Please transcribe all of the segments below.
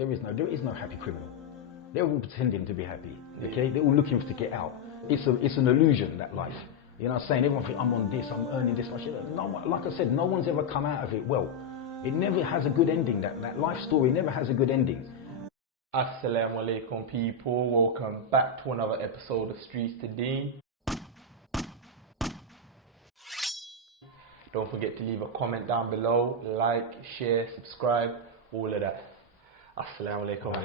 There is no happy criminal. They're all pretending to be happy. Okay, they're all looking to get out. It's an illusion, that life. You know what I'm saying? Everyone thinks I'm on this, I'm earning this much. No, like I said, no one's ever come out of it well. It never has a good ending. That life story never has a good ending. Assalamu alaikum, people. Welcome back to another episode of Streets to Deen. Don't forget to leave a comment down below, like, share, subscribe, all of that. Assalamu alaikum. How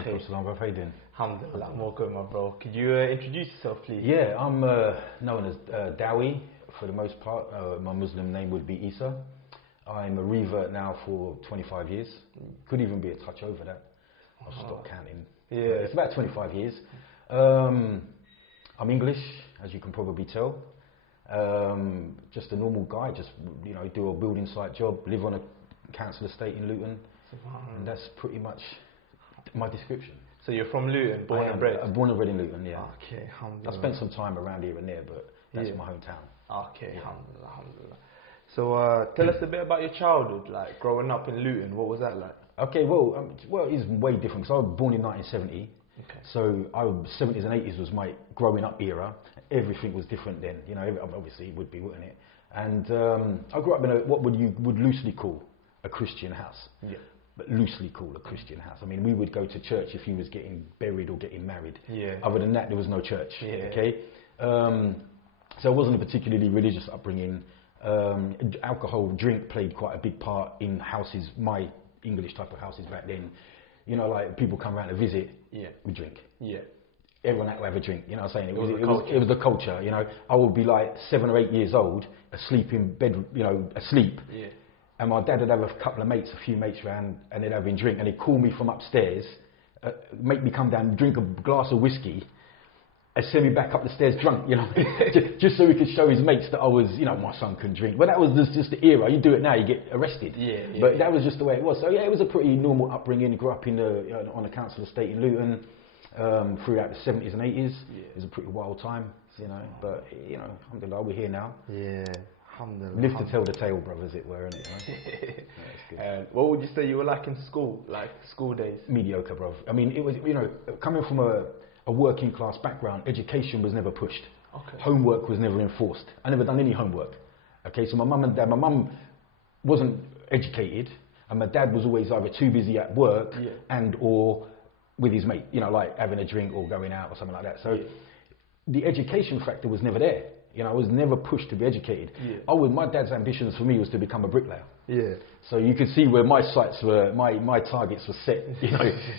are you doing? Alhamdulillah, I'm all good, my bro. Could you introduce yourself, please? Yeah, I'm known as Dowie for the most part. My Muslim name would be Geeza. I'm a revert now for 25 years. Could even be a touch over that. I'll stop counting. Yeah. It's about 25 years. I'm English, as you can probably tell. Just a normal guy, just do a building site job, live on a council estate in Luton, and that's pretty much my description. So you're from Luton, born and bred? Born and bred in Luton, yeah. Okay, alhamdulillah. I spent some time around here and there, but that's my hometown. Okay, yeah. Alhamdulillah. So tell us a bit about your childhood, like growing up in Luton. What was that like? Okay, well, it's way different because I was born in 1970. Okay. So 70s and 80s was my growing up era. Everything was different then. Obviously it would be, wouldn't it? And I grew up in what you would loosely call a Christian house. Yeah. But loosely called a Christian house. I mean, we would go to church if you was getting buried or getting married. Yeah. Other than that, there was no church. Yeah. Okay. So it wasn't a particularly religious upbringing. Alcohol, drink played quite a big part in houses, my English type of houses back then. Like people come around to visit, we drink. Yeah. Everyone had to have a drink, you know what I'm saying? It was the culture, I would be like 7 or 8 years old, asleep in bed, asleep. Yeah. And my dad would have a couple of mates, a few mates around, and they'd have a drink, and they'd call me from upstairs, make me come down, drink a glass of whiskey, and send me back up the stairs drunk, just so he could show his mates that I was, my son can drink. But that was just the era. You do it now, you get arrested. Yeah. But that was just the way it was. So yeah, it was a pretty normal upbringing. Grew up in on a council estate in Luton throughout the 70s and 80s. Yeah. It was a pretty wild time, But alhamdulillah, we're here now. Yeah. Live to tell the tale, brother, as it were, isn't it? And what would you say you were like in school, like school days? Mediocre, bro. I mean, it was, coming from a working class background, education was never pushed. Okay. Homework was never enforced. I never done any homework. Okay, so my mum wasn't educated, and my dad was always either too busy at work and or with his mate, like having a drink or going out or something like that. So the education factor was never there. I was never pushed to be educated. Yeah. My dad's ambitions for me was to become a bricklayer. Yeah. So you could see where my sights were, my targets were set.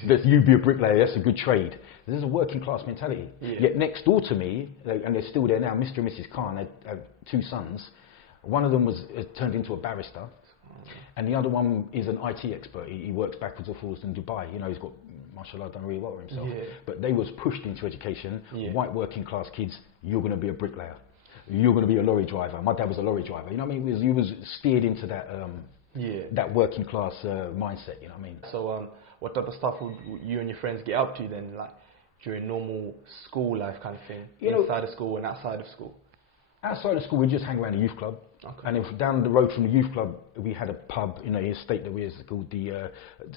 That you be a bricklayer, that's a good trade. There's a working class mentality. Yeah. Yet next door to me, and they're still there now, Mr. and Mrs. Khan had 2 sons. One of them was turned into a barrister, and the other one is an IT expert. He works backwards and forwards in Dubai. He's got, mashallah, done really well for himself. Yeah. But they was pushed into education. Yeah. White working class kids, you're going to be a bricklayer. You're going to be a lorry driver. My dad was a lorry driver. You know what I mean? He was steered into that that working class mindset. You know what I mean? So what type of stuff would you and your friends get up to then, like during normal school life kind of thing, inside of school and outside of school? Outside of school, we just hang around the youth club. Okay. And if down the road from the youth club, we had a pub in the estate that we had called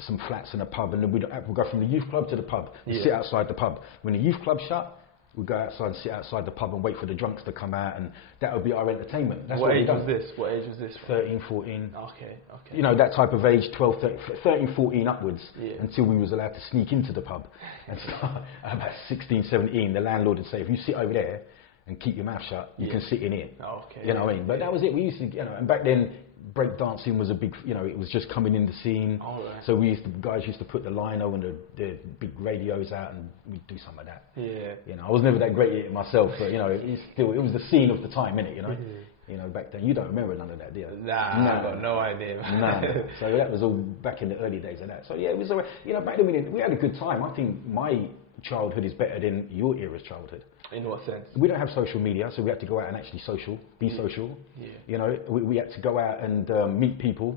some flats and a pub, and then we'd go from the youth club to the pub and sit outside the pub. When the youth club shut, we'd go outside and sit outside the pub and wait for the drunks to come out, and that would be our entertainment. That's what age was this? What age was this? 13, 14. Okay. That type of age, 12, 13, 14 upwards, until we was allowed to sneak into the pub. And so about 16, 17, the landlord would say, if you sit over there and keep your mouth shut, you can sit in here. Okay. You know what I mean? But that was it. We used to, and back then, break dancing was a big, it was just coming in the scene. Oh, right. So guys used to put the lino and the big radios out, and we'd do some of that. Yeah. I was never that great at it myself, but it was the scene of the time, innit? Back then you don't remember none of that, do you? Nah, I've got no idea. Nah. So that was all back in the early days of that. So yeah, it was back then we had a good time. I think my childhood is better than your era's childhood. In what sense? We don't have social media, so we had to go out and actually be social. Yeah. We had to go out and meet people.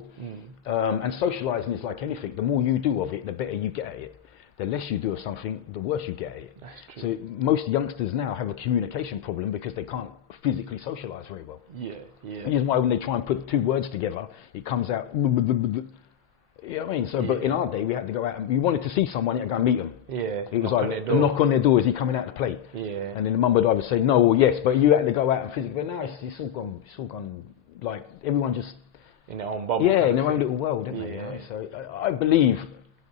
And socialising is like anything. The more you do of it, the better you get at it. The less you do of something, the worse you get at it. That's true. So most youngsters now have a communication problem because they can't physically socialise very well. Yeah. And this is why when they try and put 2 words together, it comes out You know what I mean? So, but in our day, we had to go out and we wanted to see someone, you had to go and meet them. Yeah. It was like, knock on their door, is he coming out to play? Yeah. And then the mum would either say no or yes, but you had to go out and physically. But now it's all gone, like, everyone just... In their own bubble. Yeah, in their own little world, don't they? You know? So I believe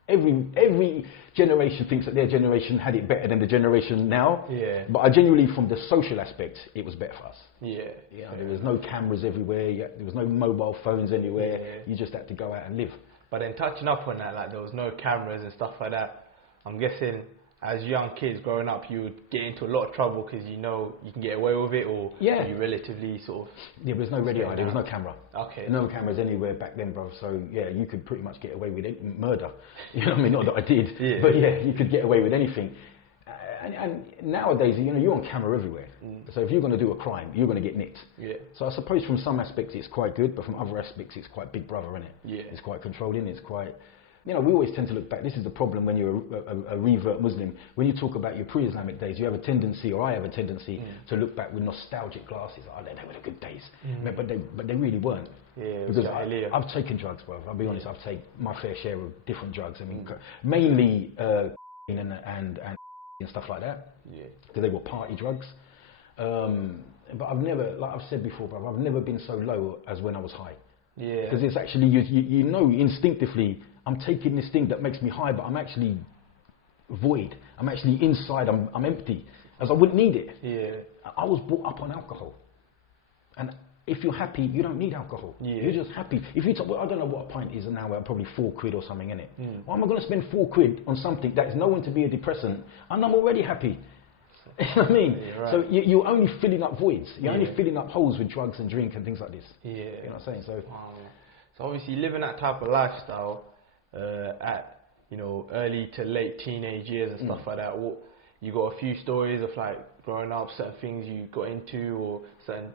every generation thinks that their generation had it better than the generation now. Yeah. But I genuinely, from the social aspect, it was better for us. Yeah. You know, there was no cameras everywhere. There was no mobile phones anywhere. Yeah. You just had to go out and live. But then touching up on that, like there was no cameras and stuff like that. I'm guessing as young kids growing up, you would get into a lot of trouble because you know you can get away with it, or you relatively sort of... Yeah, there was no radio, there was no camera. Okay. No cameras anywhere back then, bro. So yeah, you could pretty much get away with murder. You know what I mean? Not that I did, but yeah, you could get away with anything. And nowadays, you know, you're on camera everywhere. So if you're going to do a crime, you're going to get nicked. Yeah. So I suppose from some aspects it's quite good, but from other aspects it's quite big brother, isn't it? Yeah. It's quite controlling. It's quite... You know, we always tend to look back. This is the problem when you're a revert Muslim. When you talk about your pre-Islamic days, you have a tendency, or I have a tendency, to look back with nostalgic glasses. Oh, they were the good days. But they really weren't. Yeah, because I've taken drugs, bro. I'll be honest, I've taken my fair share of different drugs. I mean, mainly and stuff like that. Yeah. Because they were party drugs. But I've never, like I've said before, bro, I've never been so low as when I was high. Yeah. Because it's actually, you know instinctively, I'm taking this thing that makes me high, but I'm actually void. I'm actually inside, I'm empty, as I wouldn't need it. Yeah. I was brought up on alcohol. And if you're happy, you don't need alcohol. Yeah. You're just happy. If you talk, well, I don't know what a pint is now, probably £4 or something in it. Why am I going to spend £4 on something that is known to be a depressant and I'm already happy? You know what I mean? Yeah, right. So you're only filling up voids. You're only filling up holes with drugs and drink and things like this. Yeah. You know what I'm saying? So, so obviously living that type of lifestyle at, you know, early to late teenage years and stuff like that, you got a few stories of like growing up, certain things you got into or certain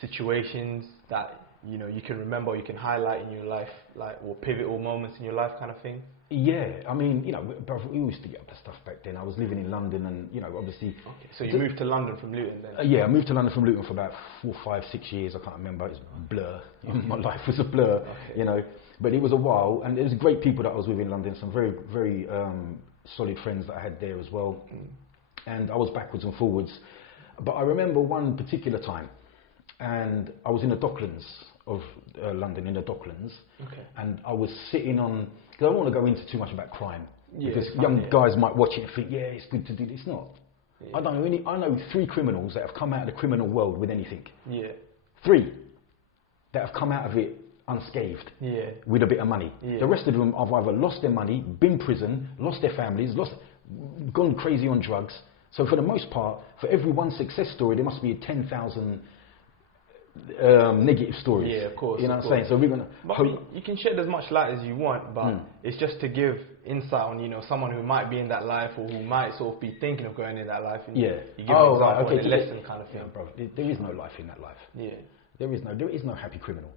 situations that, you know, you can remember, you can highlight in your life, like, or pivotal moments in your life kind of thing? Yeah, I mean, you know, we used to get up to stuff back then. I was living in London and, you know, obviously... Okay, so you moved to London from Luton then? Yeah, I moved to London from Luton for about 4, 5, 6 years. I can't remember. It was a blur. My life was a blur, you know. But it was a while, and there was great people that I was with in London, some very, very solid friends that I had there as well. And I was backwards and forwards. But I remember one particular time, and I was in the Docklands of London, in the Docklands, and I was sitting on, because I don't want to go into too much about crime, because young guys might watch it and think, yeah, it's good to do this. It's not. I don't know any. I know 3 criminals that have come out of the criminal world with anything. 3 that have come out of it unscathed, with a bit of money. The rest of them have either lost their money, been in prison, lost their families, gone crazy on drugs. So for the most part, for every one success story, there must be 10,000 negative stories. Yeah, of course. You know what I'm saying? So we're gonna. You can shed as much light as you want, but it's just to give insight on, you know, someone who might be in that life or who might sort of be thinking of going in that life. And you give an example and a lesson kind of thing. Yeah, bro, there is no life in that life. Yeah. There is no happy criminal.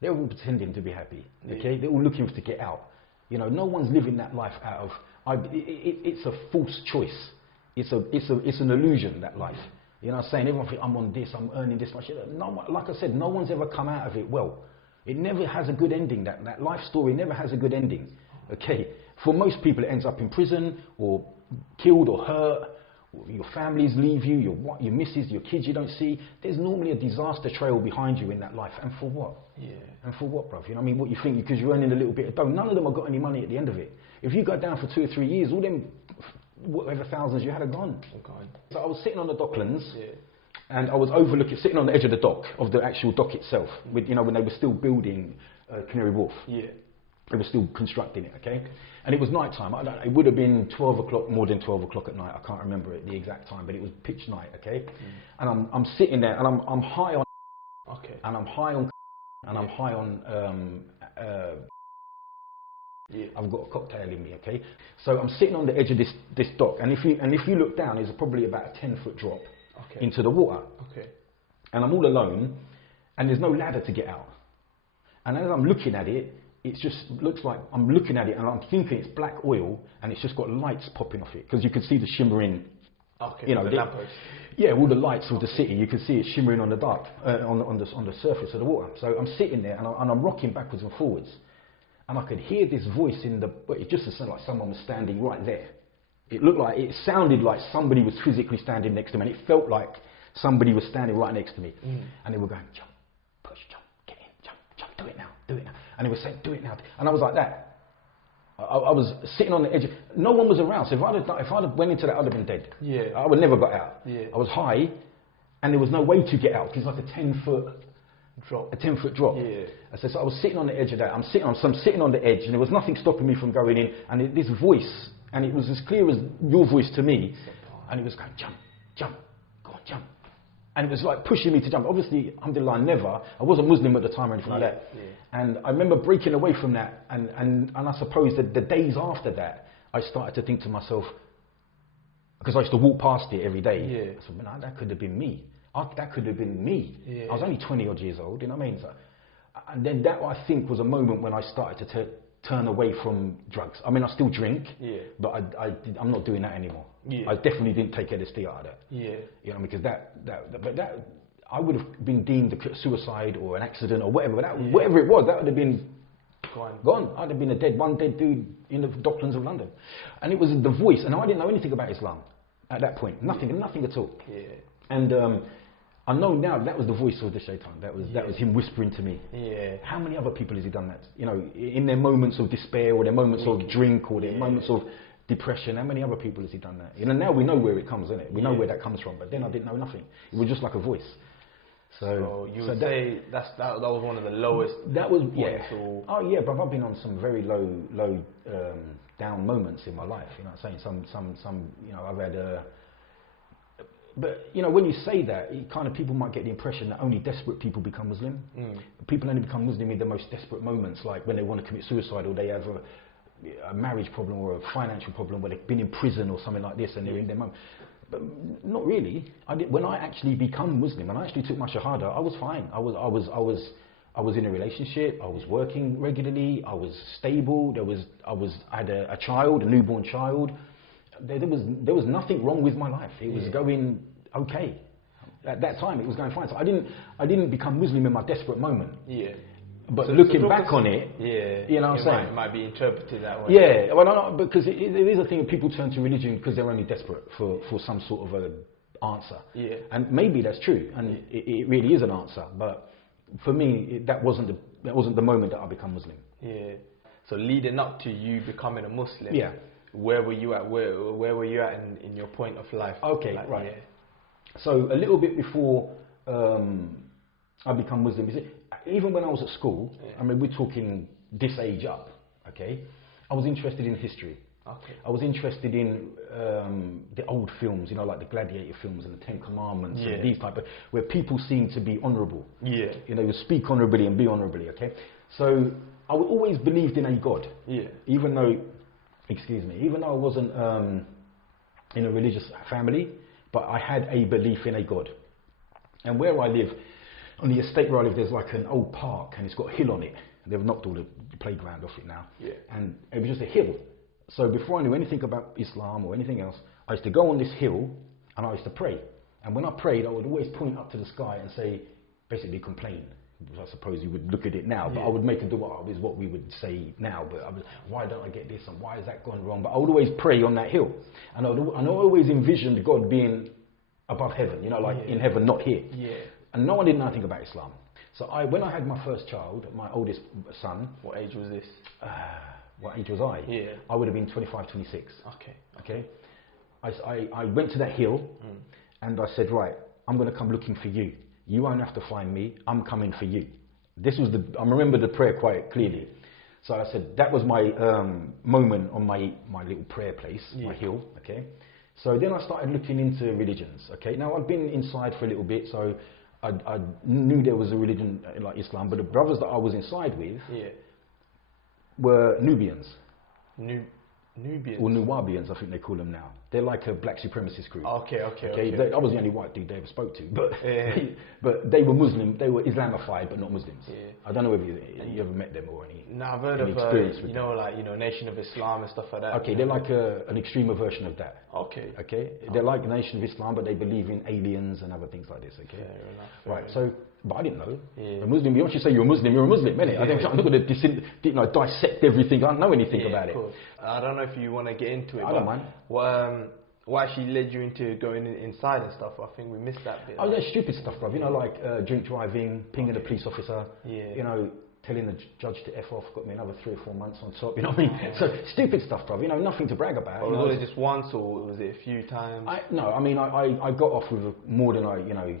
They're all pretending to be happy. Okay, they're all looking to get out. You know, no one's living that life out of. It's a false choice. It's an illusion, that life. You know what I'm saying? Everyone thinks, I'm on this, I'm earning this much. No, like I said, no one's ever come out of it well. It never has a good ending. That life story never has a good ending. Okay? For most people, it ends up in prison, or killed, or hurt, or your families leave you, your missus, your kids you don't see. There's normally a disaster trail behind you in that life. And for what? Yeah. And for what, bruv? You know what I mean? What you think, because you're earning a little bit of dough. None of them have got any money at the end of it. If you go down for 2 or 3 years, all them whatever thousands you had are gone. So I was sitting on the Docklands, and I was sitting on the edge of the dock, of the actual dock itself, with, you know, when they were still building Canary Wharf. Yeah. They were still constructing it, okay? And it was night time. I don't know, it would have been 12 o'clock, more than 12 o'clock at night. I can't remember the exact time, but it was pitch night, okay? And I'm sitting there, and I'm high on, and I'm high on, and I'm high on. I've got a cocktail in me, okay? So I'm sitting on the edge of this dock, and if you look down, there's probably about a 10-foot drop into the water. Okay. And I'm all alone, and there's no ladder to get out. And as I'm looking at it, it just looks like I'm looking at it, and I'm thinking it's black oil, and it's just got lights popping off it, because you can see the shimmering. Okay. You know, the lamppost. Yeah, all the lights of the city, you can see it shimmering on the dark, on the surface of the water. So I'm sitting there, and I'm rocking backwards and forwards. and I could hear this voice but it just sounded like someone was standing right there. It sounded like somebody was physically standing next to me, and it felt like somebody was standing right next to me. And they were going, jump, push, jump, get in, jump, do it now. And they were saying, do it now. And I was like that. I was sitting on the edge. No one was around. So if I'd have went into that, I'd have been dead. Yeah. I would never got out. Yeah. I was high, and there was no way to get out because it's like a 10-foot drop. A 10-foot drop. Yeah. So I was sitting on the edge of that. I'm sitting on the edge, and there was nothing stopping me from going in. And this voice, and it was as clear as your voice to me, and it was going, jump, go on, jump. And it was like pushing me to jump. Obviously, alhamdulillah, I wasn't Muslim at the time or anything like that. Yeah. And I remember breaking away from that. And I suppose that the days after that, I started to think to myself, because I used to walk past it every day. Yeah. I said, man, that could have been me. That could have been me. Yeah. I was only 20 odd years old, you know what I mean? So, and then that, I think, was a moment when I started to turn away from drugs. I mean, I still drink, but I'm not doing that anymore. Yeah. I definitely didn't take LSD out of that. Yeah. You know, because that I would have been deemed a suicide or an accident or whatever. Whatever it was, that would have been gone. I'd have been one dead dude in the Docklands of London. And it was the voice, and I didn't know anything about Islam at that point. Nothing at all. Yeah. And I know now that was the voice of the shaitan. That was him whispering to me. Yeah. How many other people has he done that? You know, in their moments of despair or their moments of drink or their moments of depression, how many other people has he done that? You know, now we know where it comes, isn't it? We know where that comes from. But then I didn't know nothing. It was just like a voice. So you would say that was one of the lowest. That was Oh yeah, but I've been on some very low down moments in my life. You know what I'm saying? Some you know, I've had. But you know, when you say that, people might get the impression that only desperate people become Muslim. People only become Muslim in the most desperate moments, like when they want to commit suicide or they have a marriage problem or a financial problem where they've been in prison or something like this and they're in their moment. But not really. When I actually become Muslim and I actually took my shahada, I was fine. I was in a relationship. I was working regularly. I was stable. I had a child, a newborn child. There was nothing wrong with my life. It was going okay. At that time, it was going fine. So I didn't become Muslim in my desperate moment. Yeah. But looking back on it, you know what I'm saying? It might be interpreted that way. Yeah, well, because it is a thing that people turn to religion because they're only desperate for some sort of an answer. Yeah. And maybe that's true, and it really is an answer. But for me, that wasn't the moment that I become Muslim. Yeah. So leading up to you becoming a Muslim. Yeah. Where were you at? Where were you at in your point of life? Okay, like, right. Yeah. So a little bit before I become Muslim, even when I was at school, I mean, we're talking this age up, okay? I was interested in history. Okay. I was interested in the old films, you know, like the Gladiator films and the Ten Commandments and these type of, where people seem to be honourable. Yeah. You know, speak honourably and be honourably, okay? So I always believed in a God. Yeah. Even though I wasn't in a religious family, but I had a belief in a God. And where I live, on the estate where I live, there's like an old park and it's got a hill on it. They've knocked all the playground off it now. Yeah. And it was just a hill. So before I knew anything about Islam or anything else, I used to go on this hill and I used to pray. And when I prayed, I would always point up to the sky and say, basically complain. I suppose you would look at it now, but I would make a dua, is what we would say now. But why don't I get this and why has that gone wrong? But I would always pray on that hill. And I always envisioned God being above heaven, you know, like in heaven, not here. Yeah. And no one didn't know anything about Islam. So when I had my first child, my oldest son. What age was this? What age was I? Yeah. I would have been 25, 26. Okay. I went to that hill and I said, right, I'm going to come looking for you. You won't have to find me. I'm coming for you. I remember the prayer quite clearly. So I said, that was my moment on my little prayer place, my hill, okay? So then I started looking into religions, okay? Now I'd been inside for a little bit, so I knew there was a religion like Islam, but the brothers that I was inside with were Nubians. Nubians? Or Nuwabians, I think they call them now. They're like a black supremacist group. Okay. I was the only white dude they ever spoke to, but they were Muslim. They were Islamified, but not Muslims. Yeah. I don't know whether you ever met them or any. No, I've heard of experience with them. Nation of Islam and stuff like that. Okay, they're like an extremer version of that. Okay. Okay. They're like the Nation of Islam, but they believe in aliens and other things like this. Okay. Fair enough. Right. So, but I didn't know. Yeah. A Muslim. Once you say you're a Muslim, you're a Muslim, innit? I'm not going to dissect everything. I don't know anything about it. I don't know if you want to get into it. I don't mind. What actually led you into going inside and stuff? I think we missed that bit. Oh, yeah, stupid stuff, bruv. You know, like drink driving, pinging a police officer. Yeah. You know, telling the judge to F off, got me another 3 or 4 months on top, you know what I mean? So, stupid stuff, bruv, you know, nothing to brag about. Was it just once, or was it a few times? No, I mean, I got off with more than I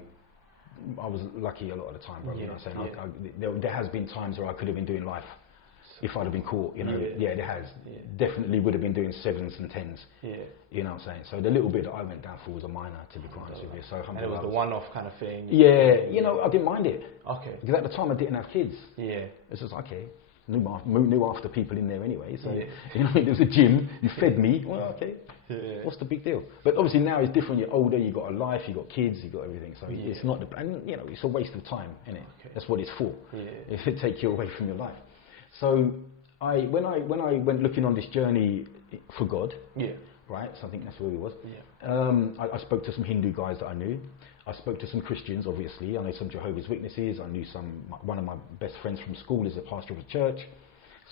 was lucky a lot of the time, bruv, you know what I'm saying? There has been times where I could have been doing life if I'd have been caught, you know. Yeah, there has. Yeah. Definitely would have been doing 7s and 10s. Yeah. You know what I'm saying? So the little bit that I went down for was a minor, to be quite honest with you. So and it was a one-off kind of thing? Yeah, you know, I didn't mind it. Okay. Because at the time I didn't have kids. Yeah. It's just, okay, knew after people in there anyway. So, you know, there was a gym, you fed me, well, okay. Yeah. What's the big deal? But obviously now it's different. You're older, you've got a life, you've got kids, you've got everything. So it's not, and you know, it's a waste of time, isn't it? Okay. That's what it's for. Yeah. If it takes you away from your life. So when I went looking on this journey for God, right? So I think that's where we was. Yeah. I spoke to some Hindu guys that I knew. I spoke to some Christians, obviously. I know some Jehovah's Witnesses. I knew one of my best friends from school is a pastor of a church.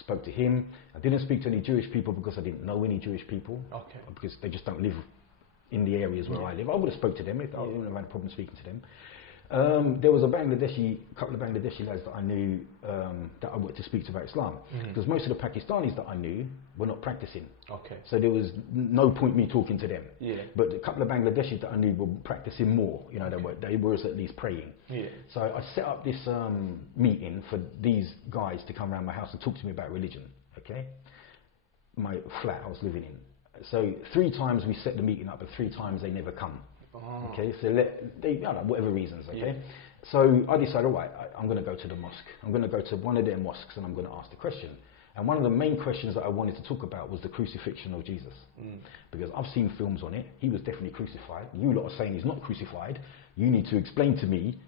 Spoke to him. I didn't speak to any Jewish people because I didn't know any Jewish people. Okay. Because they just don't live in the areas where I live. I would have spoke to them. I wouldn't have had a problem speaking to them. There was a couple of Bangladeshi lads that I knew that I wanted to speak to about Islam. Because most of the Pakistanis that I knew were not practicing. Okay. So there was no point me talking to them. Yeah. But a couple of Bangladeshis that I knew were practicing more. You know, they were at least praying. Yeah. So I set up this meeting for these guys to come around my house and talk to me about religion. Okay. My flat I was living in. So 3 times we set the meeting up, but 3 times they never come. Oh. Okay, so I don't know, whatever reasons, okay? Yeah. So I decided, all right, I'm going to go to the mosque. I'm going to go to one of their mosques and I'm going to ask the question. And one of the main questions that I wanted to talk about was the crucifixion of Jesus. Because I've seen films on it. He was definitely crucified. You lot are saying he's not crucified. You need to explain to me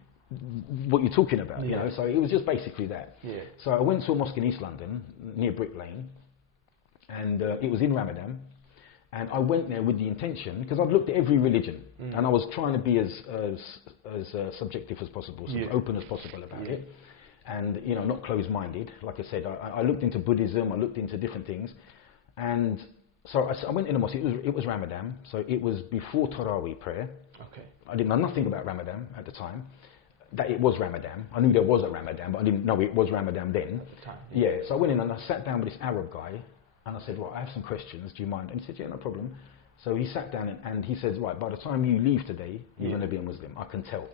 what you're talking about, you know? So it was just basically that. Yeah. So I went to a mosque in East London, near Brick Lane, and it was in Ramadan. And I went there with the intention, because I've looked at every religion, and I was trying to be as subjective as possible, so as open as possible about it, and you know, not closed-minded. Like I said, I looked into Buddhism, I looked into different things, and so I went in the mosque. It was Ramadan, so it was before Tarawih prayer. Okay. I didn't know nothing about Ramadan at the time. That it was Ramadan. I knew there was a Ramadan, but I didn't know it was Ramadan then. At the time. Yeah. So I went in and I sat down with this Arab guy. And I said, right, I have some questions, do you mind? And he said, yeah, no problem. So he sat down and he says, right, by the time you leave today, you're going to be a Muslim. I can tell.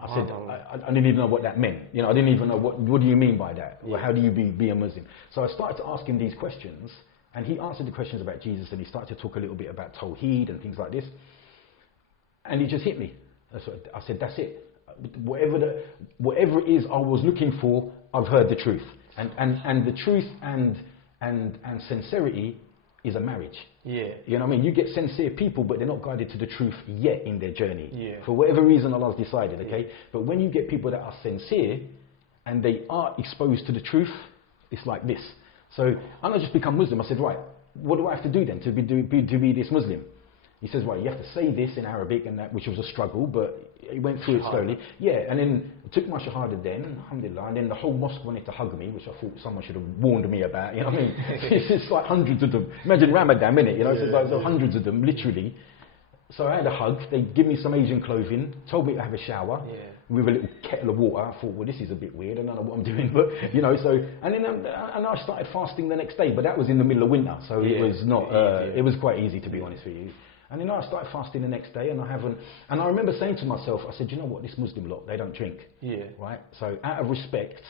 I said, I didn't even know what that meant. You know, I didn't even know, what do you mean by that? Well, how do you be a Muslim? So I started to ask him these questions, and he answered the questions about Jesus, and he started to talk a little bit about Tawheed and things like this. And he just hit me. I said, that's it. Whatever it is I was looking for, I've heard the truth. And the truth and sincerity is a marriage. Yeah. You know what I mean? You get sincere people, but they're not guided to the truth yet in their journey. Yeah. For whatever reason Allah's decided, okay? But when you get people that are sincere and they are exposed to the truth, it's like this. So I just become Muslim. I said, right, what do I have to do then to be this Muslim? He says, right, you have to say this in Arabic, and that, which was a struggle, but he went through it slowly. Yeah, and then took my shahada then, alhamdulillah, and then the whole mosque wanted to hug me, which I thought someone should have warned me about, you know what I mean? It's like hundreds of them. Imagine Ramadan, innit? You know, so there's hundreds of them, literally. So I had a hug, they give me some Asian clothing, told me to have a shower with a little kettle of water. I thought, well, this is a bit weird, I don't know what I'm doing, but, you know, so, and then and I started fasting the next day, but that was in the middle of winter, so it was not, it was quite easy, to be honest with you. And then I started fasting the next day, and I remember saying to myself, I said, you know what, this Muslim lot, they don't drink. Yeah. Right? So out of respect,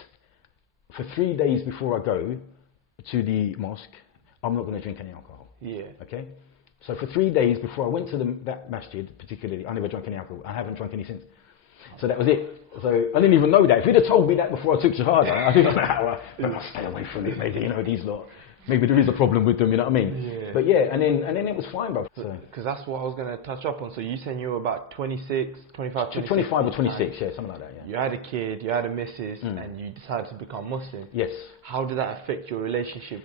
for 3 days before I go to the mosque, I'm not going to drink any alcohol. Yeah. Okay? So for 3 days before I went to that masjid, particularly, I never drank any alcohol. I haven't drunk any since. So that was it. So I didn't even know that. If you'd have told me that before I took Shahada, I didn't know how I stay away from it, maybe, you know, these lot. Maybe there is a problem with them, you know what I mean? Yeah. But yeah, and then it was fine, bro. Because that's what I was going to touch up on. So you said you were about 26, 25, 26? 25 or 26, yeah, something like that, yeah. You had a kid, you had a missus, and you decided to become Muslim. Yes. How did that affect your relationship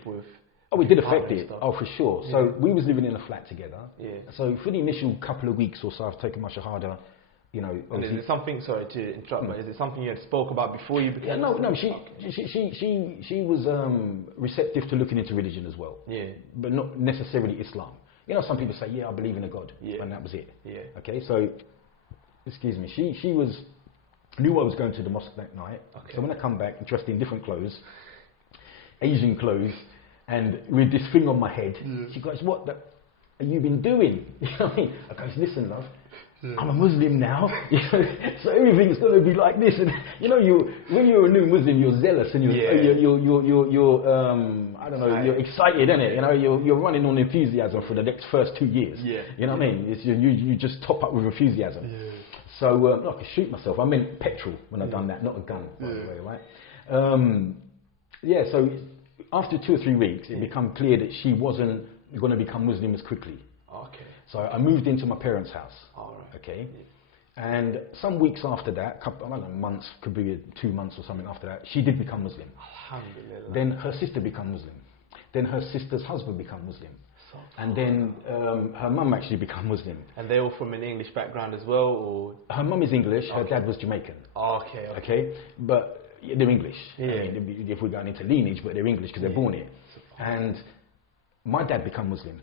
Oh, it did affect it. Stuff. Oh, for sure. So we was living in a flat together. Yeah. So for the initial couple of weeks or so, I've taken my shahada. You know, and is it something? Sorry to interrupt, but is it something you had spoke about before you became? No. She was receptive to looking into religion as well. Yeah. But not necessarily Islam. You know, some people say, yeah, I believe in a God, and that was it. Yeah. Okay, so excuse me. She knew I was going to the mosque that night. Okay. So when I come back, dressed in different clothes, Asian clothes, and with this thing on my head, she goes, "What the have you been doing?" You know what I mean? I goes, "Listen, love. I'm a Muslim now, you know, so everything's going to be like this." And you know, when you're a new Muslim, you're zealous and you're I don't know, you're excited, innit? You know, you're running on enthusiasm for the next first 2 years. Yeah. You know what I mean? It's, you just top up with enthusiasm. Yeah. So I could shoot myself. I meant petrol when I done that, not a gun, by the way, right? So after 2 or 3 weeks, it became clear that she wasn't going to become Muslim as quickly. Okay. So I moved into my parents' house. All right. Okay. And some weeks after that, I don't know, months, could be 2 months or something after that, she did become Muslim. Alhamdulillah. Then her sister became Muslim. Then her sister's husband became Muslim. And then her mum actually became Muslim. And they all from an English background as well, or? Her mum is English, her dad was Jamaican. Okay. But they're English. Yeah. I mean, if we're going into lineage, but they're English because they're born here. And my dad became Muslim.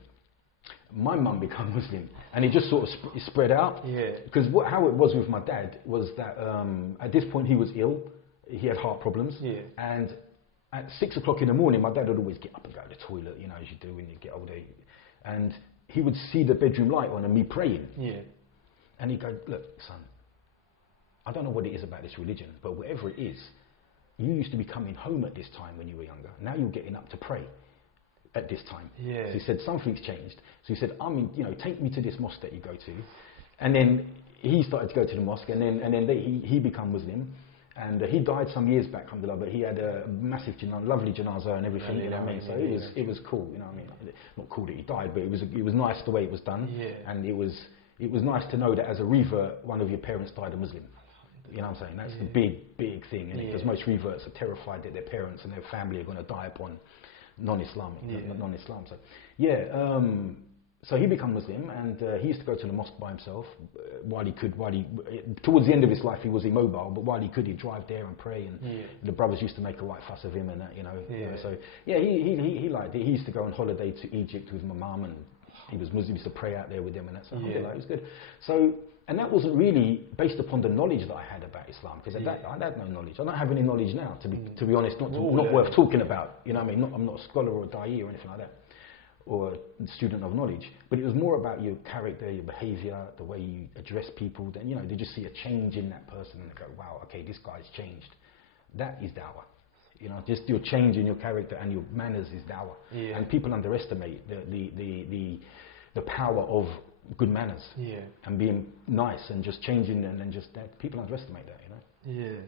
My mum became Muslim, and it just sort of spread out. Yeah. Because how it was with my dad was that at this point he was ill, he had heart problems, and at 6 o'clock in the morning, my dad would always get up and go to the toilet, you know, as you do when you get older, and he would see the bedroom light on and me praying. Yeah. And he'd go, "Look, son, I don't know what it is about this religion, but whatever it is, you used to be coming home at this time when you were younger. Now you're getting up to pray at this time." Yeah. So he said, something's changed. So he said, take me to this mosque that you go to. And then he started to go to the mosque, and then he became Muslim. And he died some years back, alhamdulillah, but he had a massive, lovely janazah and everything, you know what I mean? So it was cool, you know what I mean? Not cool that he died, but it was nice the way it was done. Yeah. And it was nice to know that as a revert, one of your parents died a Muslim. You know what I'm saying? That's the big thing, innit? Because most reverts are terrified that their parents and their family are going to die upon non-Islamic, non-Islam. So so he became Muslim, and he used to go to the mosque by himself while he could. Towards the end of his life, he was immobile, but while he could, he'd drive there and pray. And the brothers used to make a right fuss of him, and that, you know. So he liked it. He used to go on holiday to Egypt with my mum, and he was Muslim. He used to pray out there with them, and that's it was good. So. And that wasn't really based upon the knowledge that I had about Islam, because I had no knowledge. I don't have any knowledge now, to be honest, not worth talking about. You know what I mean? I'm not a scholar or a da'i or anything like that, or a student of knowledge. But it was more about your character, your behaviour, the way you address people. Then, you know, they just see a change in that person and they go, "Wow, okay, this guy's changed." That is dawah. You know, just your change in your character and your manners is dawah. Yeah. And people underestimate the power of good manners, and being nice and just changing, and then just that people underestimate that, you know. Yeah.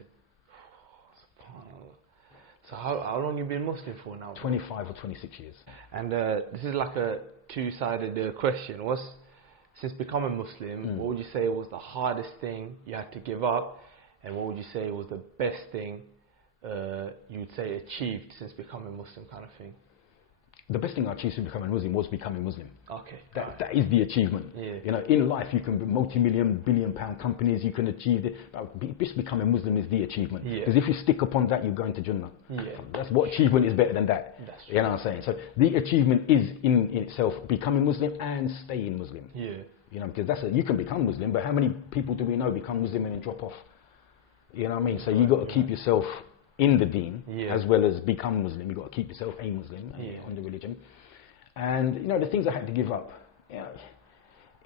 So how long you been Muslim for now? 25 or 26 years. And this is like a two-sided question. Since becoming Muslim, what would you say was the hardest thing you had to give up, and what would you say was the best thing you'd say achieved since becoming Muslim, kind of thing? The best thing I achieved since becoming Muslim was becoming Muslim. Okay. That is the achievement. Yeah. You know, in life you can be multi-million, billion-pound companies, you can achieve it, but just becoming Muslim is the achievement. Because if you stick upon that, you're going to Jannah. That's what achievement is better than that. That's true. You know what I'm saying? So the achievement is in itself becoming Muslim and staying Muslim. Yeah. You know, because you can become Muslim, but how many people do we know become Muslim and then drop off? You know what I mean? So you got to keep yourself in the Deen, as well as become Muslim. You've got to keep yourself a Muslim on the religion. And, you know, the things I had to give up, at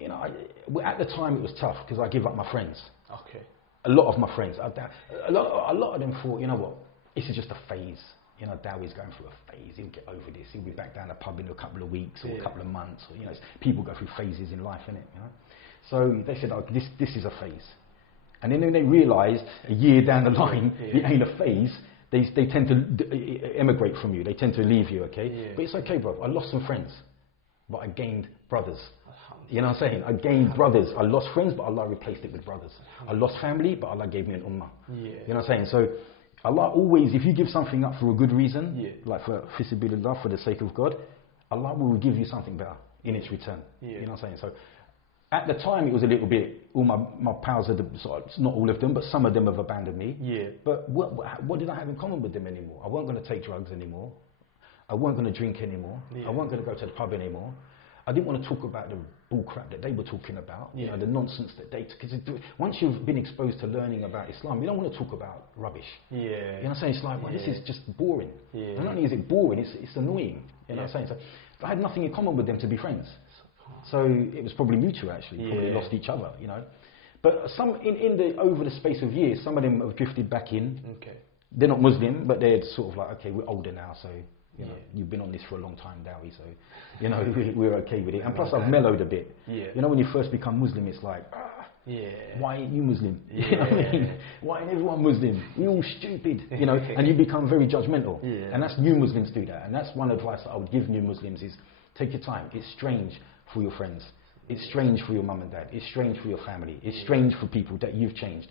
the time it was tough because I give up my friends. Okay. A lot of my friends. A lot of them thought, you know what, this is just a phase. You know, Dowie's going through a phase. He'll get over this. He'll be back down the pub in a couple of weeks or a couple of months. Or, you know, people go through phases in life, innit? You know? So they said, oh, this is a phase. And then when they realised a year down the line, it ain't a phase, they tend to emigrate from you. They tend to leave you, okay? Yeah. But it's okay, bro. I lost some friends, but I gained brothers. You know what I'm saying? I gained brothers. I lost friends, but Allah replaced it with brothers. I lost family, but Allah gave me an ummah. Yeah. You know what I'm saying? So Allah always, if you give something up for a good reason, like for fisabilillah, for the sake of God, Allah will give you something better in its return. You know what I'm saying? So at the time, it was a little bit, all my pals had, not all of them, but some of them have abandoned me. But what did I have in common with them anymore? I wasn't going to take drugs anymore. I wasn't going to drink anymore. I wasn't going to go to the pub anymore. I didn't want to talk about the bull crap that they were talking about, you know, the nonsense that they... Because once you've been exposed to learning about Islam, you don't want to talk about rubbish. You know what I'm saying? It's like, well, this is just boring. And not only is it boring, it's annoying. You know what I'm saying? So I had nothing in common with them to be friends. So it was probably mutual, actually. Probably lost each other, you know. But some over the space of years, some of them have drifted back in. They're not Muslim, but they're sort of like, okay, we're older now, so... You know, you've been on this for a long time, Dowie, so, you know, we're okay with it. And plus I've mellowed a bit. You know, when you first become Muslim, it's like, why ain't you Muslim? You know what I mean? Why ain't everyone Muslim? We're all stupid, you know, and you become very judgmental. And that's new Muslims do that. And that's one advice that I would give new Muslims is take your time. It's strange for your friends. It's strange for your mum and dad. It's strange for your family. It's strange for people that you've changed.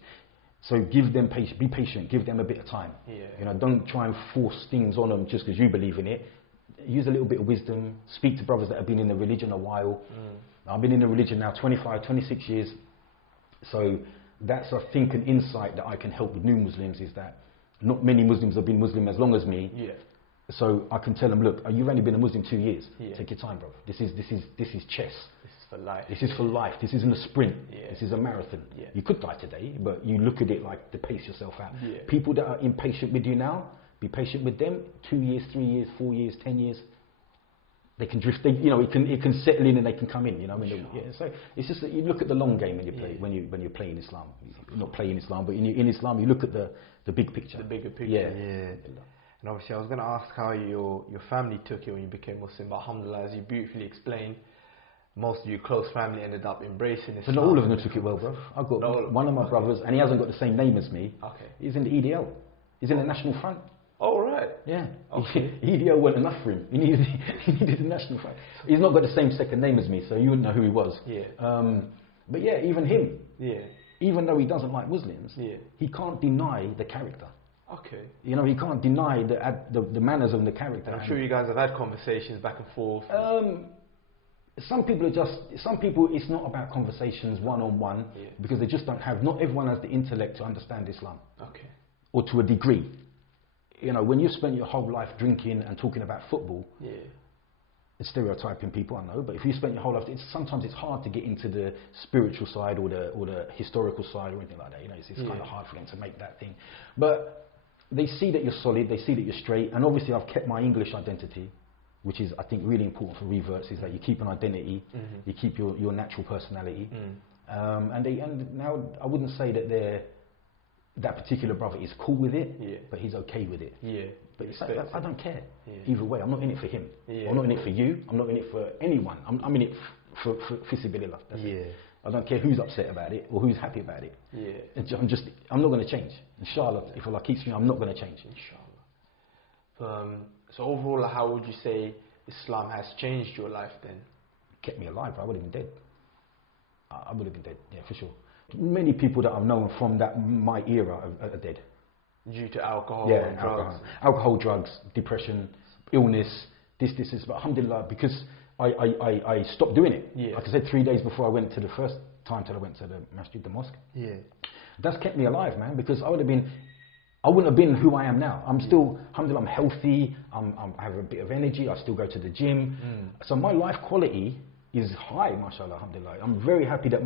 So give them patience, be patient, give them a bit of time. You know, don't try and force things on them just because you believe in it. Use a little bit of wisdom, speak to brothers that have been in the religion a while. I've been in the religion now 25, 26 years. So that's, I think, an insight that I can help with new Muslims is that not many Muslims have been Muslim as long as me. So I can tell them, look, you've only been a Muslim 2 years. Take your time, bro. This is chess. For life. This is for life. This isn't a sprint. This is a marathon. You could die today, but you look at it like to pace yourself out. People that are impatient with you now, be patient with them. 2 years, 3 years, 4 years, 10 years. They can drift. You know, it can settle in and they can come in. You know, so it's just that you look at the long game when you play when you're playing Islam. You're not playing Islam, but in Islam you look at the big picture. The bigger picture. And obviously, I was going to ask how your family took it when you became Muslim. But alhamdulillah, as you beautifully explained, most of your close family ended up embracing Islam. But not all of them took it well, bro. I've got one of my brothers, and he hasn't got the same name as me. He's in the EDL. He's in the National Front. Oh, right. Yeah. EDL wasn't enough for him. He needed the National Front. He's not got the same second name as me, so you wouldn't know who he was. But yeah, even him. Even though he doesn't like Muslims, he can't deny the character. You know, he can't deny the manners of the character. I'm sure you guys have had conversations back and forth. Some people it's not about conversations one-on-one because they just don't have, not everyone has the intellect to understand Islam. Or to a degree. You know, when you spend your whole life drinking and talking about football, it's stereotyping people, I know, but if you spend your whole life, sometimes it's hard to get into the spiritual side or the historical side or anything like that. You know, it's kind of hard for them to make that thing. But they see that you're solid, they see that you're straight, and obviously I've kept my English identity, which is, I think, really important for reverts, is that you keep an identity, you keep your natural personality. And now I wouldn't say that that particular brother is cool with it, but he's okay with it. But it's like, I don't care. Either way, I'm not in it for him. I'm not in it for you. I'm not in it for anyone. I'm in it for fisabilillah. I don't care who's upset about it or who's happy about it. I'm not going to change. Inshallah, if Allah keeps me, I'm not going to change. Inshallah. So overall, how would you say Islam has changed your life then? Kept me alive. I would have been dead. I would have been dead, yeah, for sure. Many people that I've known from my era are dead. Due to alcohol and drugs? Alcohol, drugs, depression, illness, this. But alhamdulillah, because I stopped doing it. Like I said, 3 days before I went to the first time till I went to the masjid, the mosque. That's kept me alive, man, because I wouldn't have been who I am now. I'm still, alhamdulillah, I'm healthy, I have a bit of energy, I still go to the gym. So my life quality is high, mashallah, alhamdulillah. I'm very happy that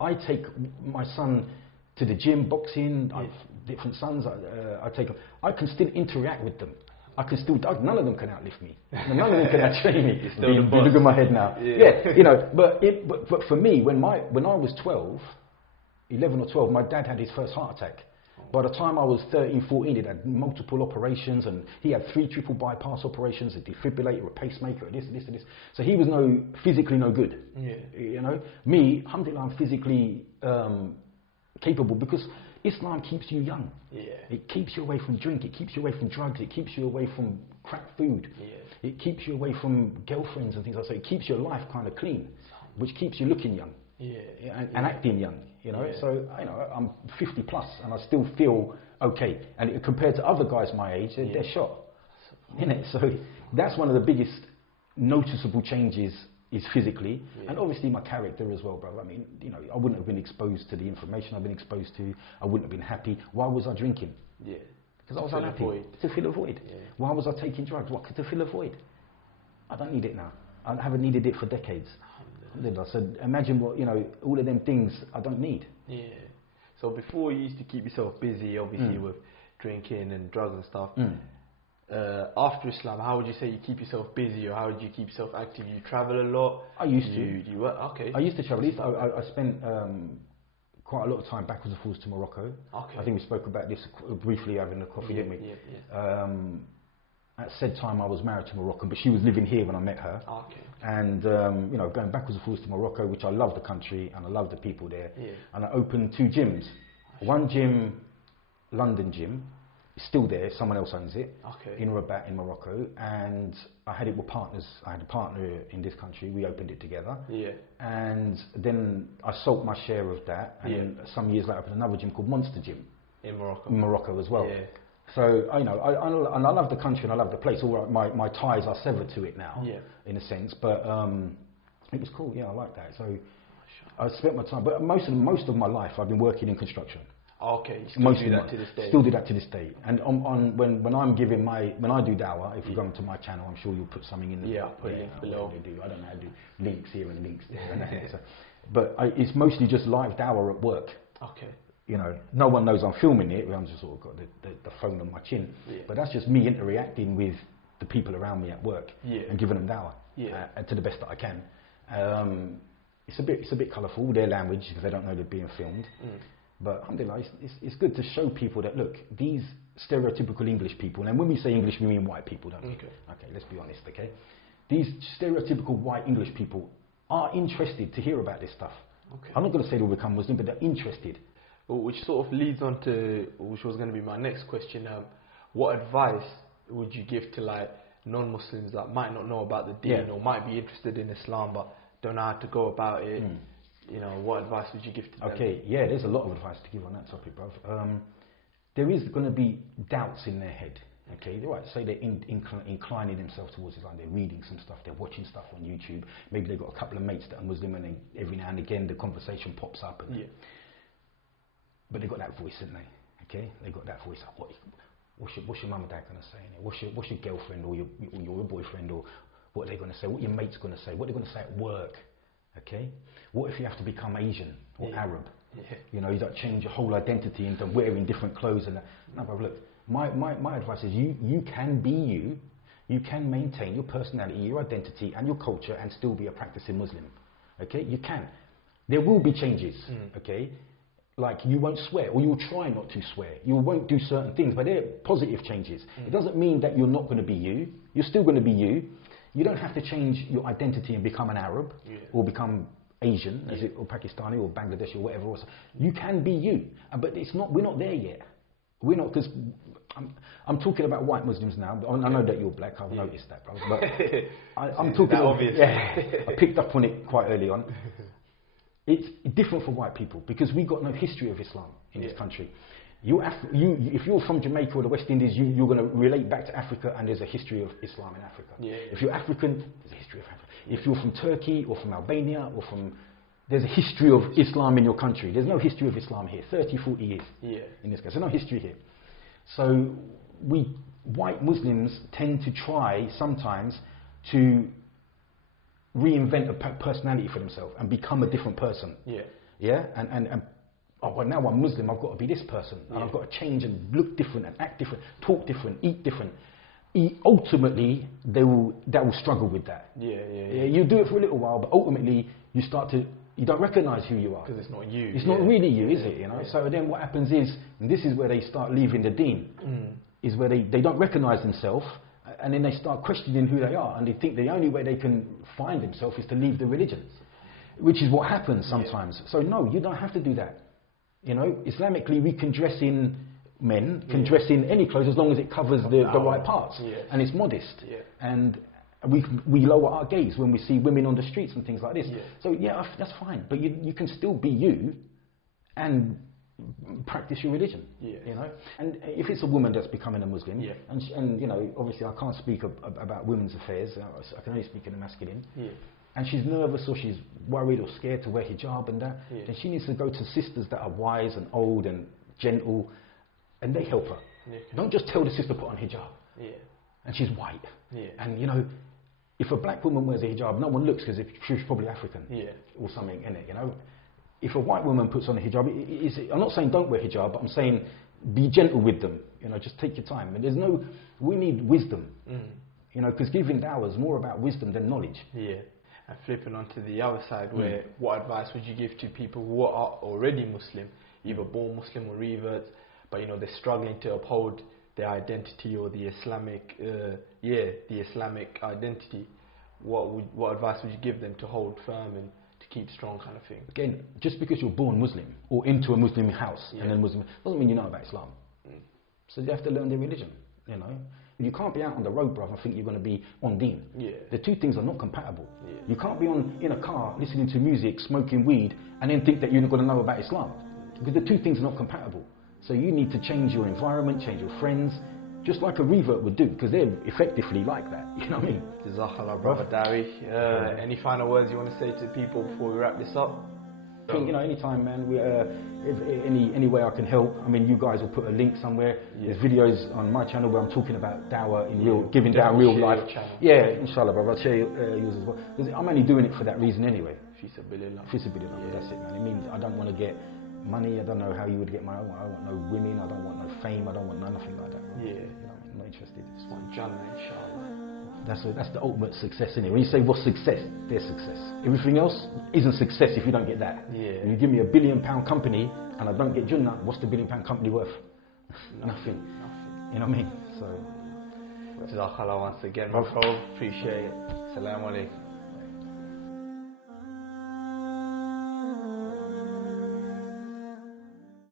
I take my son to the gym, boxing, I have different sons, I take them. I can still interact with them. I can still, none of them can outlift me. None of them can outtrain me. Look at my head now. You know, but for me, when I was 11 or 12, my dad had his first heart attack. By the time I was 13, 14, he'd had multiple operations, and he had 3 triple bypass operations, a defibrillator, a pacemaker, this. So he was physically no good. You know, me, alhamdulillah, I'm physically capable because Islam keeps you young. It keeps you away from drink, it keeps you away from drugs, it keeps you away from crap food. It keeps you away from girlfriends and things like that. So it keeps your life kind of clean, which keeps you looking young. And acting young, you know. So, you know, I'm 50 plus and I still feel okay. And compared to other guys my age, they're shot. Innit? So that's one of the biggest noticeable changes is physically, and obviously my character as well, brother. I mean, you know, I wouldn't have been exposed to the information I've been exposed to. I wouldn't have been happy. Why was I drinking? Yeah. Because I was unhappy. To fill a void. Yeah. Why was I taking drugs? What? To fill a void. I don't need it now. I haven't needed it for decades. So imagine what, you know, all of them things I don't need. Yeah. So before you used to keep yourself busy, obviously, with drinking and drugs and stuff. After Islam, how would you say you keep yourself busy, or how would you keep yourself active? You travel a lot? I used to. You work? Okay. I used to travel. I spent quite a lot of time backwards and forwards to Morocco. Okay. I think we spoke about this briefly having a coffee, didn't we? Yeah. At said time, I was married to Moroccan, but she was living here when I met her. Okay. And you know, going backwards and forwards to Morocco, which I love the country and I love the people there. Yeah. And I opened 2 gyms. One gym, London gym. Still there, someone else owns it, in Rabat in Morocco, and I had it with partners. I had a partner in this country, we opened it together, and then I sold my share of that, and then some years later I opened another gym called Monster Gym in Morocco as well. So I love the country and I love the place. All right, my ties are severed to it now, in a sense, but it was cool. Yeah, I like that. So I spent my time, but most of my life I've been working in construction. Okay, you still do that to this day? Still do that to this day. And when I'm giving when I do dawah, if you go into my channel, I'm sure you'll put something in the I'll put links below. I don't know how to do links here and links there. And so, but it's mostly just live dawah at work. Okay. You know, no one knows I'm filming it. I'm just sort of got the phone on my chin. But that's just me interacting with the people around me at work and giving them dawah to the best that I can. It's a bit colourful, their language, because they don't know they're being filmed. But alhamdulillah, it's good to show people that, look, these stereotypical English people, and when we say English, we mean white people, don't we? Okay, let's be honest, okay? These stereotypical white English people are interested to hear about this stuff. Okay. I'm not going to say they'll become Muslim, but they're interested. Well, which sort of leads on to, which was going to be my next question, what advice would you give to like non-Muslims that might not know about the Deen or might be interested in Islam but don't know how to go about it? You know, what advice would you give to them? Okay, yeah, there's a lot of advice to give on that topic, bruv. There is going to be doubts in their head, okay? They might say they're inclining themselves towards Islam, they're reading some stuff, they're watching stuff on YouTube, maybe they've got a couple of mates that are Muslim and every now and again the conversation pops up. And but they've got that voice, haven't they? Okay? They've got that voice, what's your mum and dad going to say? What's your girlfriend or your boyfriend, or what are they going to say? What your mate's going to say? What they're going to say at work? Okay, what if you have to become Asian or Arab? You know, you don't change your whole identity into wearing different clothes and that. No, but look, my advice is you can be you. You can maintain your personality, your identity, and your culture, and still be a practicing Muslim. Okay, you can. There will be changes. Okay, like you won't swear, or you'll try not to swear. You won't do certain things, but they're positive changes. It doesn't mean that you're not going to be you. You're still going to be you. You don't have to change your identity and become an Arab or become Asian, or Pakistani or Bangladeshi or whatever else. You can be you, but it's not. We're not there yet. We're not, because I'm talking about white Muslims now. I know that you're black. I've noticed that, brother. But I'm talking. Obvious. I picked up on it quite early on. It's different for white people because we've got no history of Islam in this country. If you're from Jamaica or the West Indies, you're going to relate back to Africa, and there's a history of Islam in Africa. If you're African, there's a history of Africa. If you're from Turkey or from Albania there's a history of Islam in your country. There's no history of Islam here. 30, 40 years in this case. There's no history here. So white Muslims tend to try sometimes to reinvent a personality for themselves and become a different person. And oh, well, now I'm Muslim, I've got to be this person, and I've got to change and look different and act different, talk different, eat different. Ultimately, they will struggle with that. You do it for a little while, but ultimately you don't recognise who you are. Because it's not you. It's not really you, is it? You know. So then what happens is, and this is where they start leaving the Deen, is where they don't recognise themselves, and then they start questioning who they are, and they think the only way they can find themselves is to leave the religion, which is what happens sometimes. So no, you don't have to do that. You know, Islamically, we can dress in, men can dress in any clothes as long as it covers the right parts, and it's modest. And we lower our gaze when we see women on the streets and things like this. So that's fine. But you can still be you, and practice your religion. Yeah. You know, and if it's a woman that's becoming a Muslim, Yeah. and you know, obviously I can't speak about women's affairs. I can only speak in the masculine. Yeah. And she's nervous or she's worried or scared to wear hijab and that, Yeah. then she needs to go to sisters that are wise and old and gentle, and they help her. Yeah. Don't just tell the sister put on hijab. Yeah. And she's white. Yeah. And you know, if a black woman wears a hijab, no one looks because she's probably African. Yeah. Or something in it, you know. If a white woman puts on a hijab, I'm not saying don't wear hijab, but I'm saying be gentle with them. You know, just take your time. And we need wisdom. You know, because giving dawah is more about wisdom than knowledge. Yeah. And flipping onto the other side, where what advice would you give to people who are already Muslim, either born Muslim or reverts, but you know they're struggling to uphold their identity or the Islamic, the Islamic identity? What advice would you give them to hold firm and to keep strong, kind of thing? Again, just because you're born Muslim or into a Muslim house and then Muslim doesn't mean you know about Islam. So you have to learn their religion. You know. You can't be out on the road, bruv, and think you're going to be on Deen. Yeah. The two things are not compatible. Yeah. You can't be in a car listening to music, smoking weed, and then think that you're not going to know about Islam. Because the two things are not compatible. So you need to change your environment, change your friends, just like a revert would do, because they're effectively like that. You know what I mean? Jazakallah, brother Dowie. Any final words you want to say to people before we wrap this up? I think, you know, anytime, man, if any way I can help. I mean, you guys will put a link somewhere. There's videos on my channel where I'm talking about dawah in real, giving dawah real life. Yeah, inshallah, brother. I'll share yours as well. Because I'm only doing it for that reason anyway. Fisabilillah. Fisabilillah, that's it, man. It means I don't want to get money. I don't know how you would get money. I don't want no women. I don't want no fame. I don't want nothing like that. Bro. Yeah. You know, I'm not interested. Just want Jannah, inshallah. That's the ultimate success, isn't it? When you say what's success, there's success. Everything else isn't success if you don't get that. Yeah. When you give me £1 billion company and I don't get Jannah, what's the £1 billion company worth? Nothing. You know what I mean? So. Jazakallah once again, my bro. Appreciate it. Assalamu alaikum.